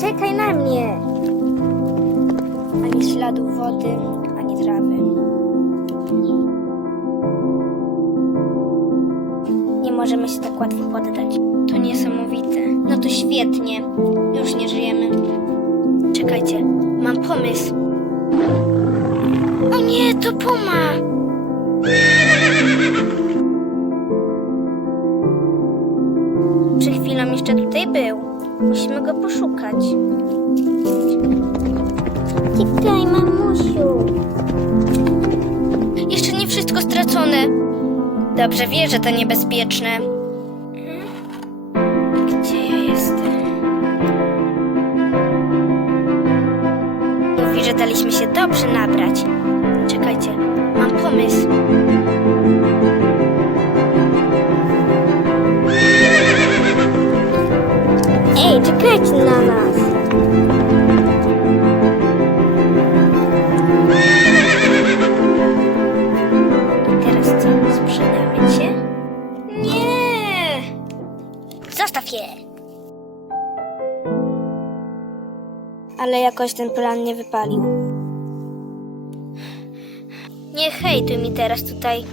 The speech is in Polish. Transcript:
Czekaj na mnie! Ani śladu wody, ani trawy. Nie możemy się tak łatwo poddać. To niesamowite. No to świetnie. Już nie żyjemy. Czekajcie, mam pomysł. O nie, to puma! Przed chwilą jeszcze tutaj był. Musimy go poszukać. Czekaj, mamusiu. Jeszcze nie wszystko stracone. Dobrze wie, że to niebezpieczne. Gdzie ja jestem? Mówi, że daliśmy się dobrze nabrać. Na nas. I teraz co? Sprzedamy cię? Nie! Zostaw je! Ale jakoś ten plan nie wypalił. Nie hejtuj mi teraz tutaj.